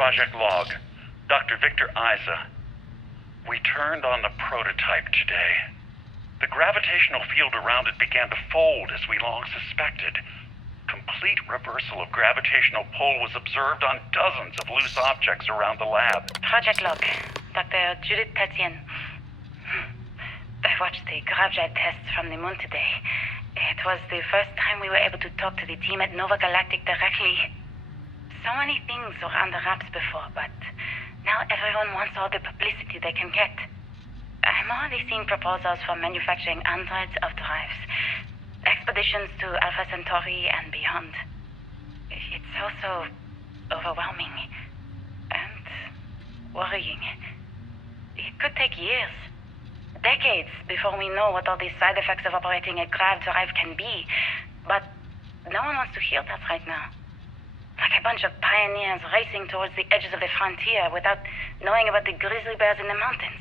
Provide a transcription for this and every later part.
Project Log, Dr. Victor Isa. We turned on the prototype today. The gravitational field around it began to fold as we long suspected. Complete reversal of gravitational pull was observed on dozens of loose objects around the lab. Project Log, Dr. Judith Tatien. I watched the GravJet tests from the moon today. It was the first time we were able to talk to the team at Nova Galactic directly. So many things were under wraps before, but now everyone wants all the publicity they can get. I'm already seeing proposals for manufacturing androids of drives, expeditions to Alpha Centauri and beyond. It's also overwhelming and worrying. It could take years, decades, before we know what all these side effects of operating a grav drive can be. But no one wants to hear that right now. Like a bunch of pioneers racing towards the edges of the frontier without knowing about the grizzly bears in the mountains.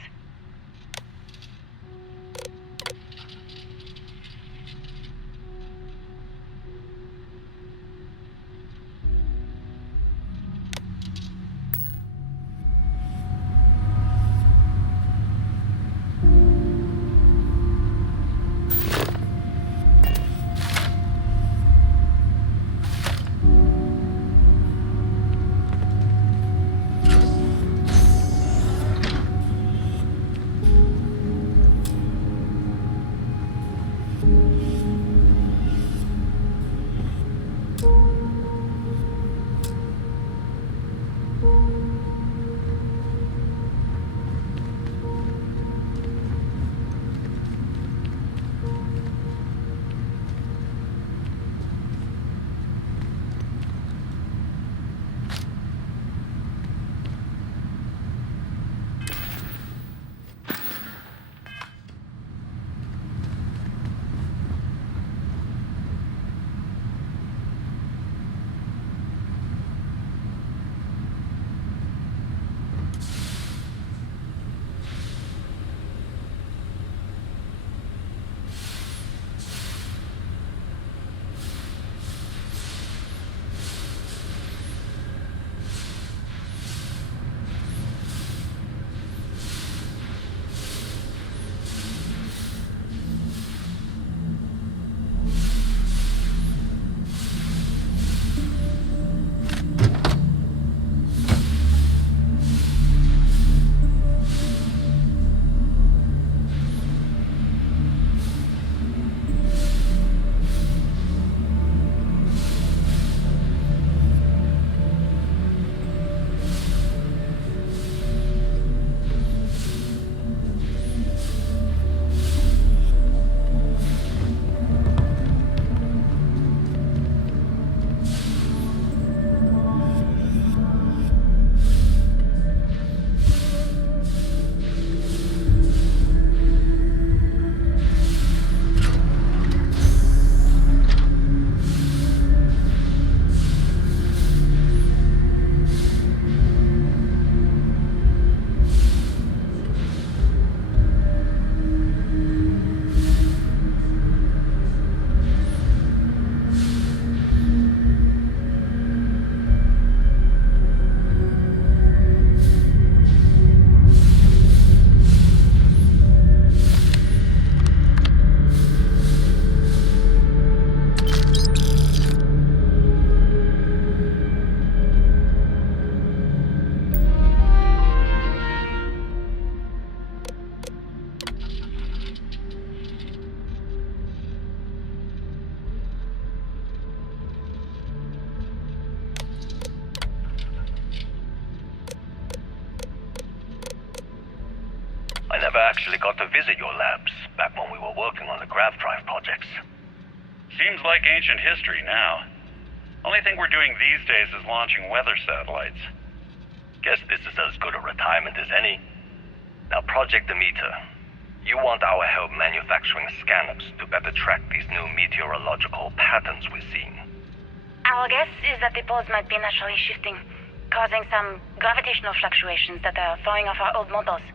I never actually got to visit your labs back when we were working on the grav drive projects. Seems like ancient history now. Only thing we're doing these days is launching weather satellites. Guess this is as good a retirement as any. Now, Project Demeter, you want our help manufacturing scanners to better track these new meteorological patterns we're seeing. Our guess is that the poles might be naturally shifting, causing some gravitational fluctuations that are throwing off our old models.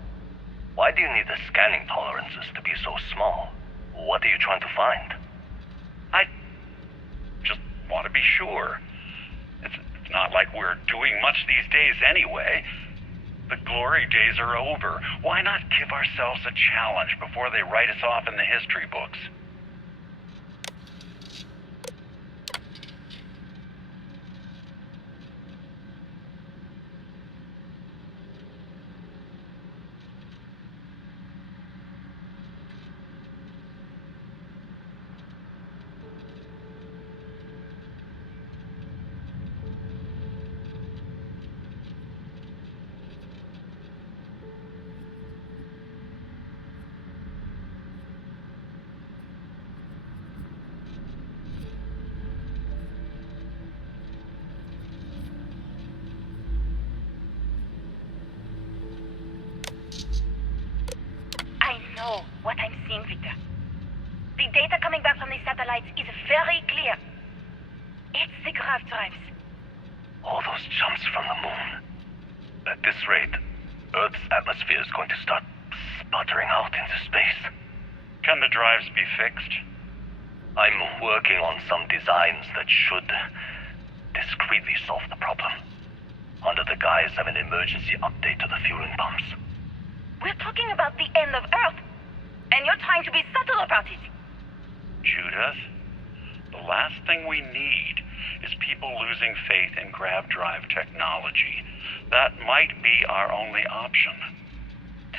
Why do you need the scanning tolerances to be so small? What are you trying to find? I just want to be sure. It's not like we're doing much these days anyway. The glory days are over. Why not give ourselves a challenge before they write us off in the history books? I know what I'm seeing, Victor. The data coming back from the satellites is very clear. It's the grav drives. All those jumps from the moon. At this rate, Earth's atmosphere is going to start sputtering out into space. Can the drives be fixed? I'm working on some designs that should discreetly solve the problem, under the guise of an emergency update to the fueling pumps. We're talking about the end of Earth, and you're trying to be subtle about it. Judith, the last thing we need is people losing faith in grav drive technology. That might be our only option.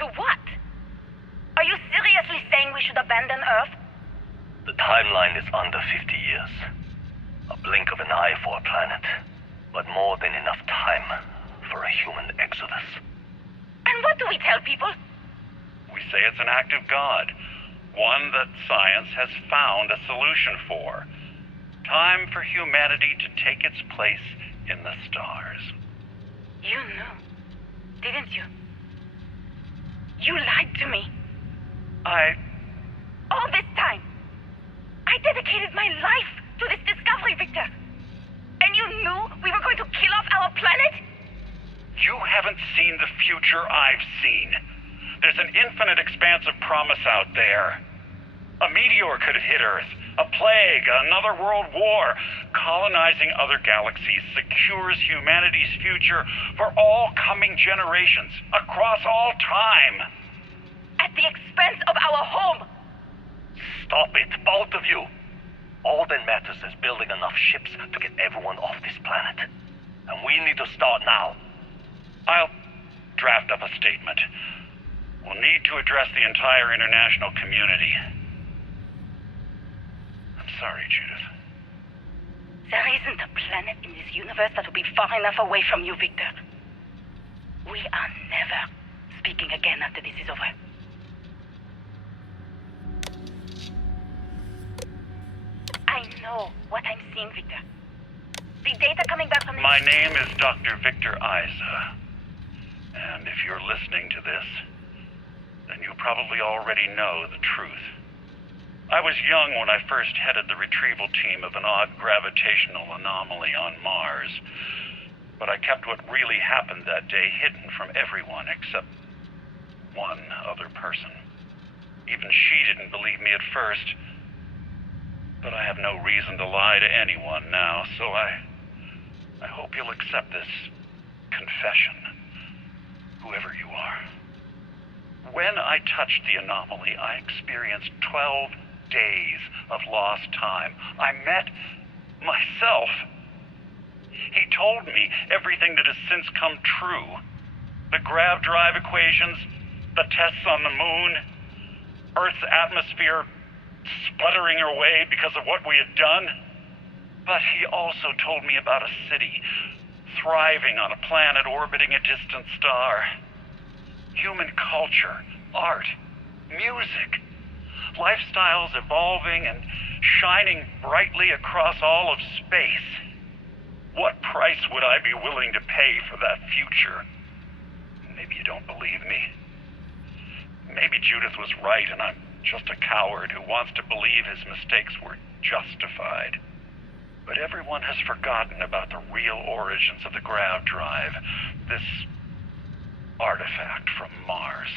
To what? Are you seriously saying we should abandon Earth? The timeline is under 50 years. A blink of an eye for a planet, but more than enough time for a human exodus. And what do we tell people? We say it's an act of God, one that science has found a solution for. Time for humanity to take its place in the stars. You knew, didn't you? You lied to me. All this time, I dedicated my life to this discovery, Victor. And you knew we were going to kill off our planet? You haven't seen the future I've seen. There's an infinite expanse of promise out there. A meteor could hit Earth, a plague, another world war. Colonizing other galaxies secures humanity's future for all coming generations, across all time. At the expense of our home. Stop it, both of you. All that matters is building enough ships to get everyone off this planet. And we need to start now. I'll draft up a statement. We'll need to address the entire international community. I'm sorry, Judith. There isn't a planet in this universe that will be far enough away from you, Victor. We are never speaking again after this is over. I know what I'm seeing, Victor. The data coming back from the... My name is Dr. Victor Isa. And if you're listening to this, then you probably already know the truth. I was young when I first headed the retrieval team of an odd gravitational anomaly on Mars. But I kept what really happened that day hidden from everyone except one other person. Even she didn't believe me at first. But I have no reason to lie to anyone now, so I hope you'll accept this confession, whoever you are. When I touched the anomaly, I experienced 12 days of lost time. I met myself. He told me everything that has since come true. The grav drive equations, the tests on the moon, Earth's atmosphere sputtering away because of what we had done. But he also told me about a city thriving on a planet orbiting a distant star. Human culture, art, music, lifestyles evolving and shining brightly across all of space. What price would I be willing to pay for that future? Maybe you don't believe me. Maybe Judith was right and I'm just a coward who wants to believe his mistakes were justified. But everyone has forgotten about the real origins of the grav drive, this artifact from Mars.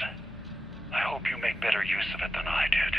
I hope you make better use of it than I did.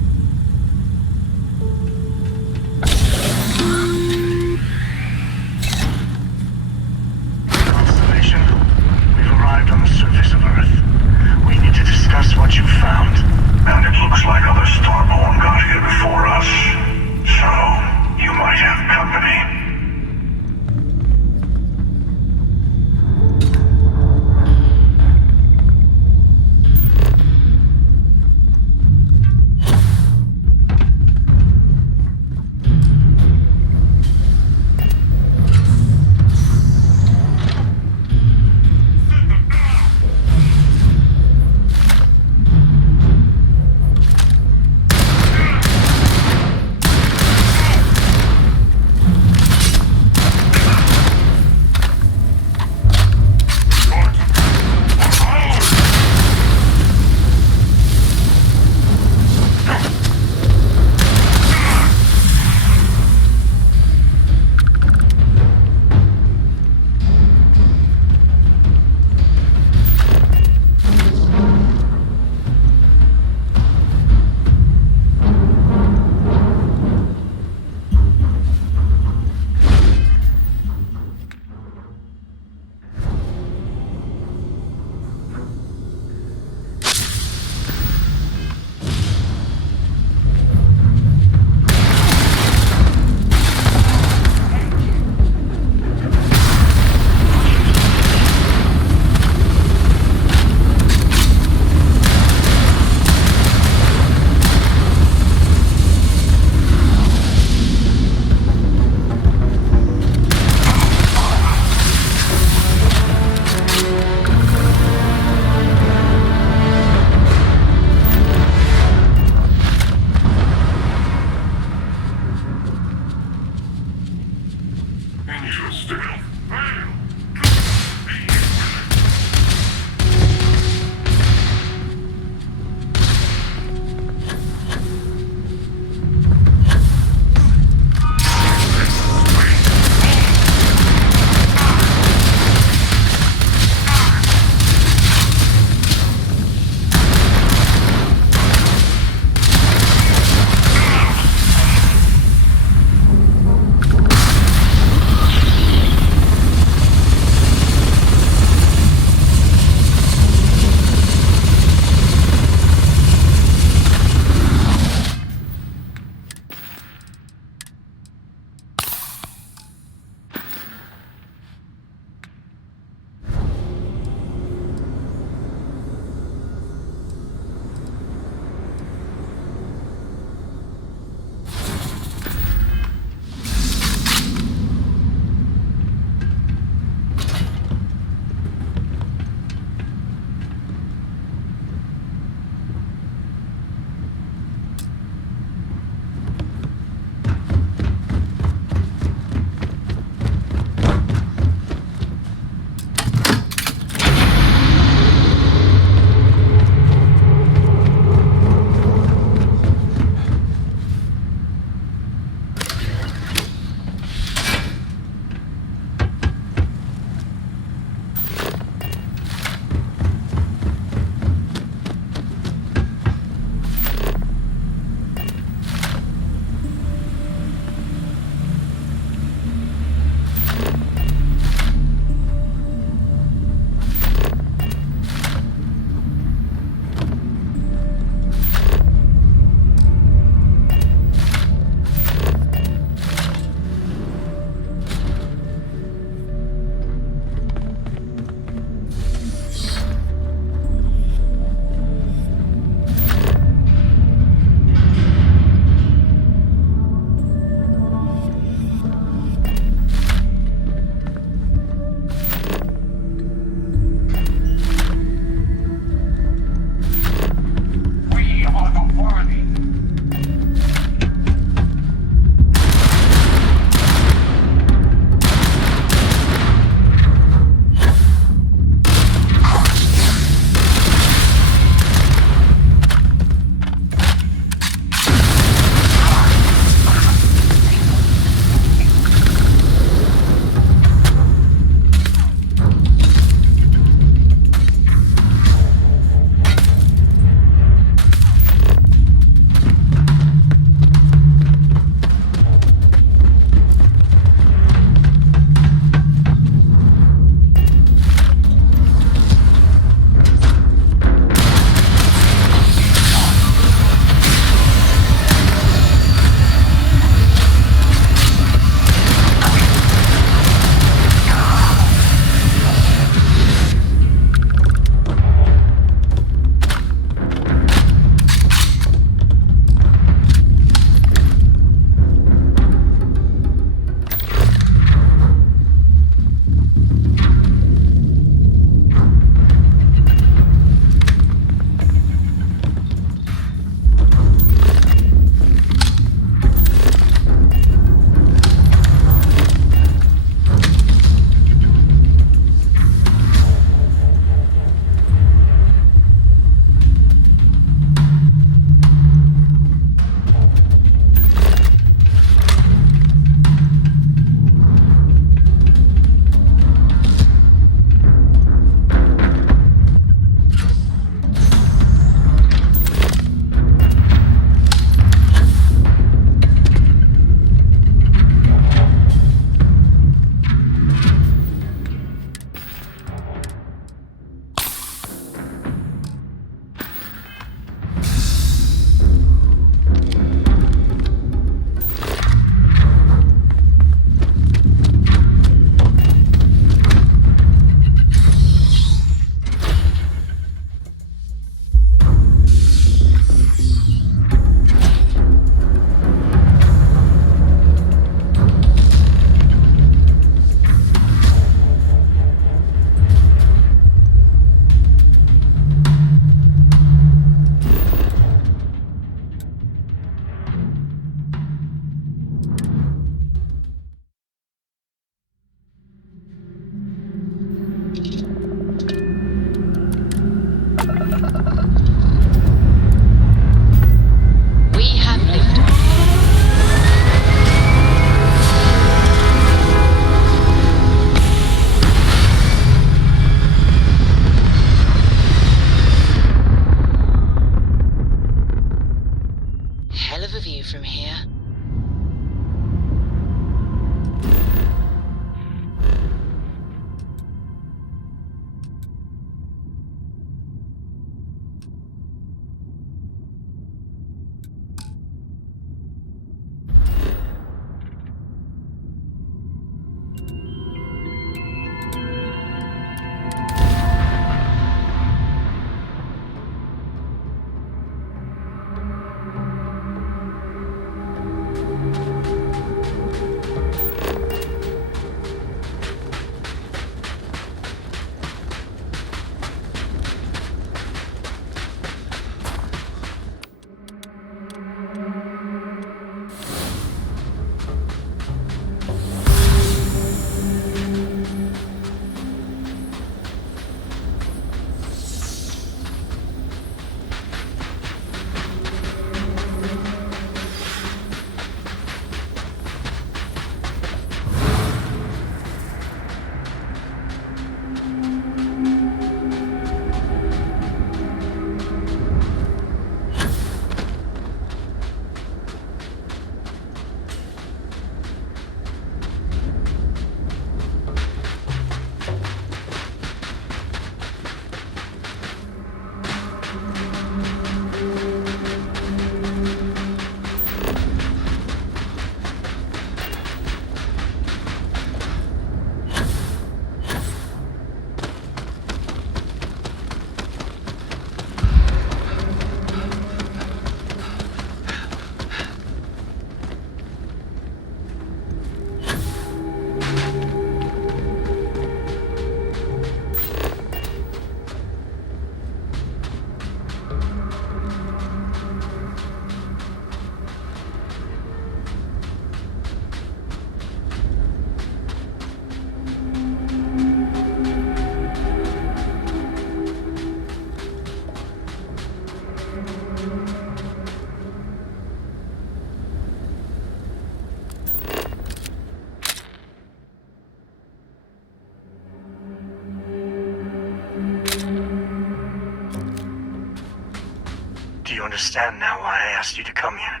Do you understand now why I asked you to come here?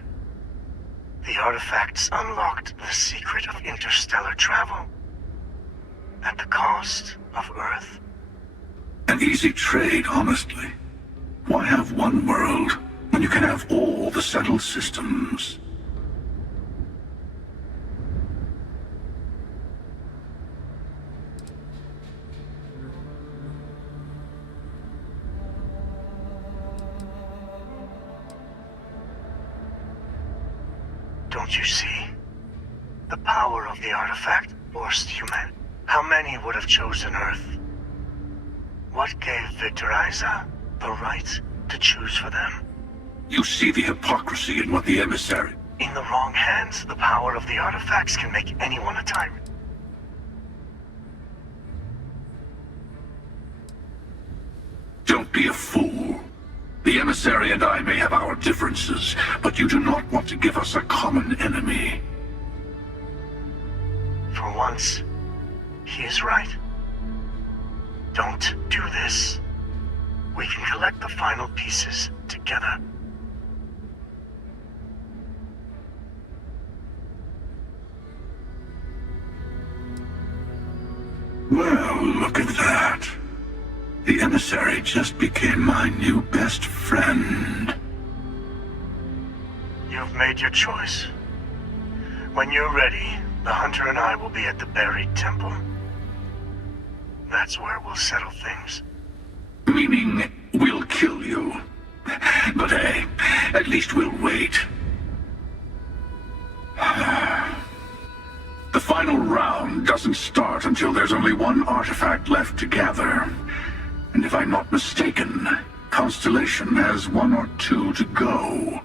The artifacts unlocked the secret of interstellar travel. At the cost of Earth. An easy trade, honestly. Why have one world when you can have all the settled systems? Don't you see? The power of the artifact forced human. How many would have chosen Earth? What gave Victor Isa the right to choose for them? You see the hypocrisy in what the emissary... In the wrong hands, the power of the artifacts can make anyone a tyrant. Don't be a fool. The emissary and I may have our differences, but you do not want to give us a common enemy. For once, he is right. Don't do this. We can collect the final pieces together. Well, look at that. The emissary just became my new best friend. You've made your choice. When you're ready, the Hunter and I will be at the buried temple. That's where we'll settle things. Meaning, we'll kill you. But hey, at least we'll wait. The final round doesn't start until there's only one artifact left to gather. And if I'm not mistaken, Constellation has one or two to go.